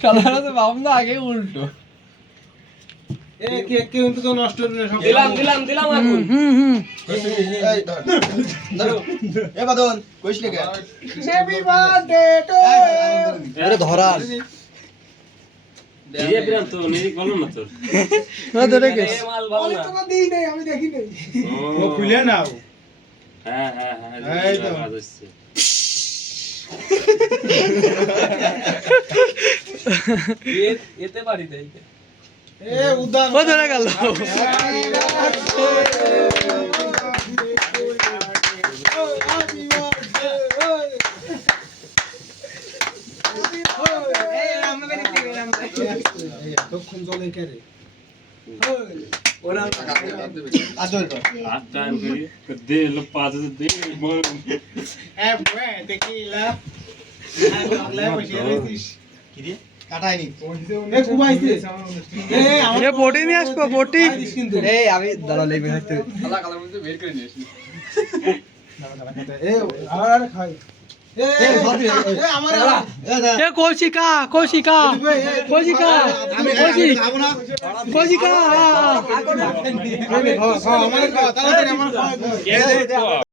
Colour তো ভাবনা আগে উল্টো কেক কিন্তু তো নষ্ট হলো না সব দিলাম আগুন এ বাদন কইছ লে কে হ্যাপি বার্থডে টু আরে ধরাস দিয়ে বিরাম তো নেই বলো না তোর না ধরে গেছ মাল ভালো না তো দেই নাই আমি দেখি নাই ও খুলে নাও হ্যাঁ এই তো। কাজ হচ্ছে এতে বাড়ি দেই এ উদান ও ধরে গেল তখন জলে কেরে ওরা আদর আট টাইম করি দে লো পাঁচ দে মন এ বয়ে tequila লাগলে বসে রইছিস কি রে কাটাইনি এ কুবাইছে এ এ বটি নিয়ে আসবো বটি কিন্তু এই আমি দাঁড়ালে বের হতে এ আর খাই এ আমার এ কৌশিকা কৌশিকা কৌশিকা কৌশিক কৌশিকা আমার খাওয়া তাড়াতাড়ি আমার খাওয়া কে